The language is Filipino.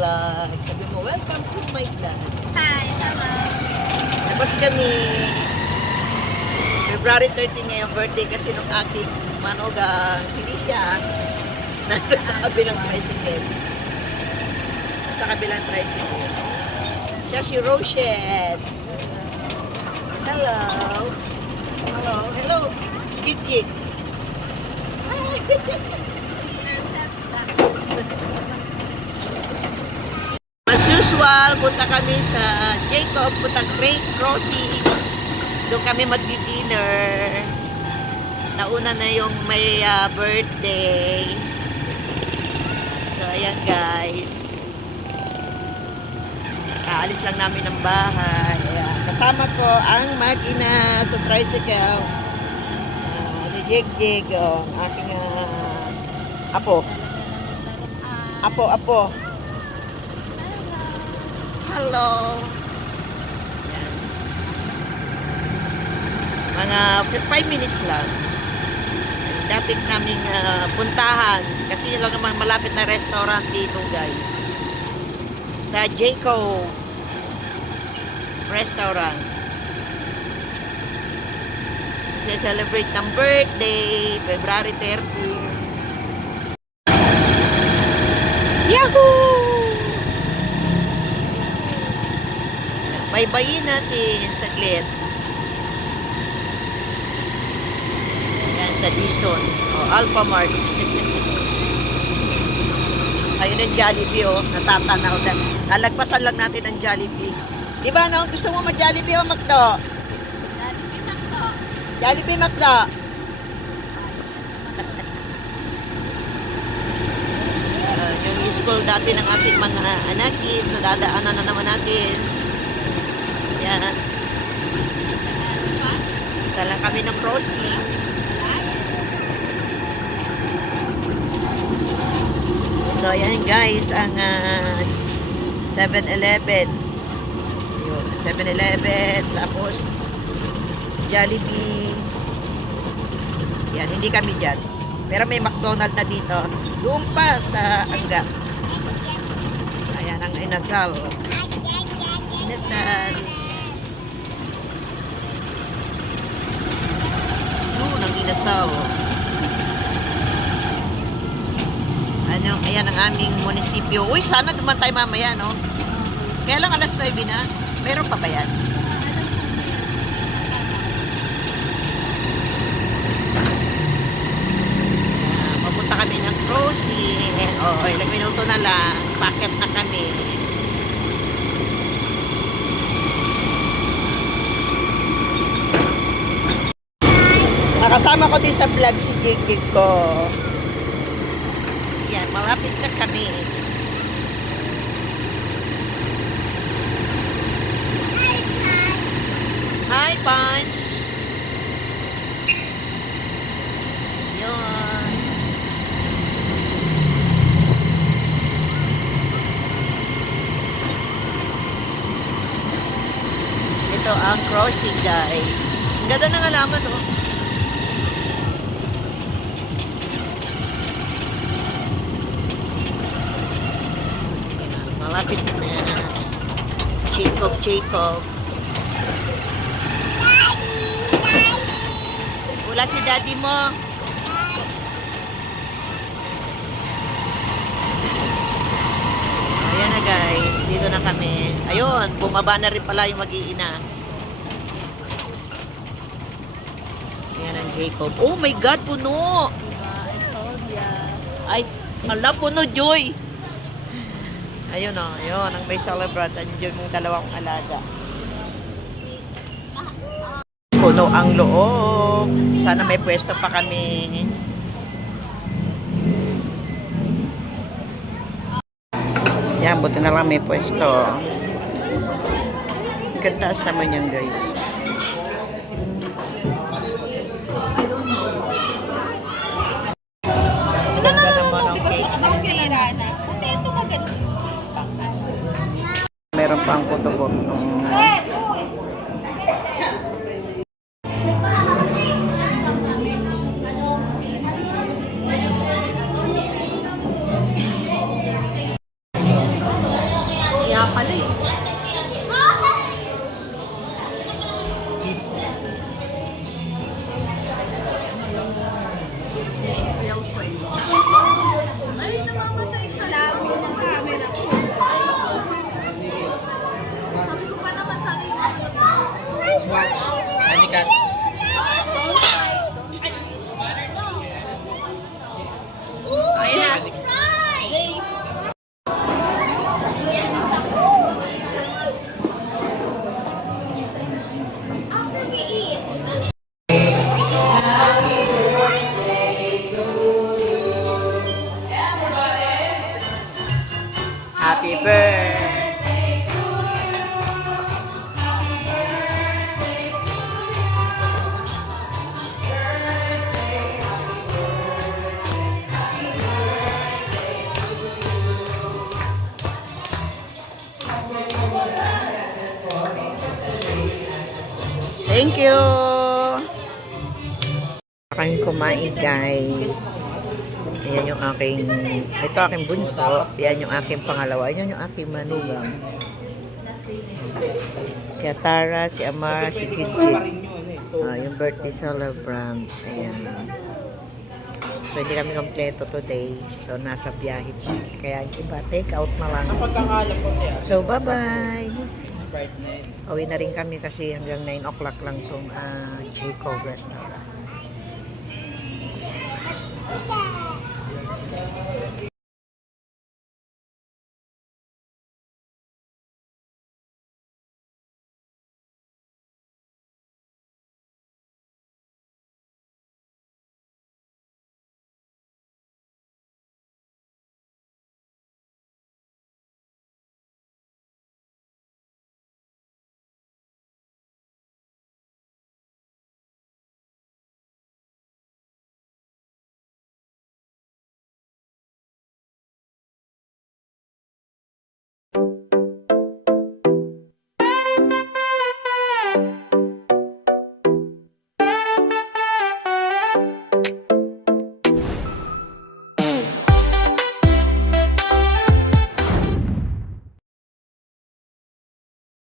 vlog. Sabi mo, welcome to my vlog. Hi, hello. Tapos kami, February 30 ngayong birthday kasi nung aking manugang, hindi siya nandun sa kabilang tricycle. Sa kabilang tricycle. Siya si Rochelle. Hello. Hello. Hello. Gig. As usual, punta kami sa Jacob, punta Great Crossing. Doon kami mag-dinner. Nauna na yung may birthday. So, ayan guys. Aalis lang namin ng bahay. Ayan. Kasama ko ang mag-ina sa tricycle. Si Jig, yung aking apo. Apo. Hello. Ayan. Mga 5 minutes lang. Dapat naming puntahan. Kasi yun lang naman malapit na restaurant dito guys. Sa Jacob Restaurant. Kasi celebrate ng birthday, February 30. Yahoo! Baybayin natin saglit. Yan sa Dison. Alpha Mart. Ayun ang Jollibee, natatanaw na. Lalagpasan lang natin ang Jollibee. Diba, no? Gusto mo mag-Jollibee o Macdo? Jollibee Macdo. Yung school dati ng ating mga anakis, nadadaanan na naman natin. Yan. Tala kami ng crossing. So, ayan guys, ang 7-Eleven. 7-Eleven, tapos Jollibee. Yan, hindi kami dyan. Pero may McDonald's na dito. Doon pa sa Angga. Ayan, ang inasal. Inasal. Doon ang inasal. Ayan ang aming munisipyo. Uy, sana duman tayo mamaya, no? Kaya lang alas 9 na. Meron pa ba yan? Mapunta kami ng crossing. Ilang minuto na lang. Packet na kami. Nakasama ko din sa vlog si Jig ko. Yan, malapit na kami. Hi, Punch! Yun. Ito ang crossing, guys. Ang ganda ng alaman, oh. Malapit na. Jacob. Wala si daddy mo. Ayan na guys. Dito na kami. Ayun. Bumaba na rin pala yung mag-iina. Ayan ang Jacob. Oh my God. Puno. Ay. Ala. Puno. Joy. Ayun o. Ayun. Ang may celebrate. Andiyan mong dalawang alaga. Puno ang loob. Sana may pwesto pa kami. Yan, buti na lang may pwesto. Ganda naman yan guys. Ganda naman ang cake. Meron pa ang kutubo. Happy birthday. Thank you. Aking kumain guys. Ayan yung aking, ito aking bunso. Ayan yung aking pangalawa. Ayan yung aking manugang. Si Atara, si Amar, si Gidgid. Yung birthday celebrant. Ayan. So, hindi kami kompleto today. So, nasa biyahe pa. Kaya yung iba, take out na lang. So, bye-bye. Uwi na rin kami kasi hanggang 9 o'clock lang itong Jacob Restaurant.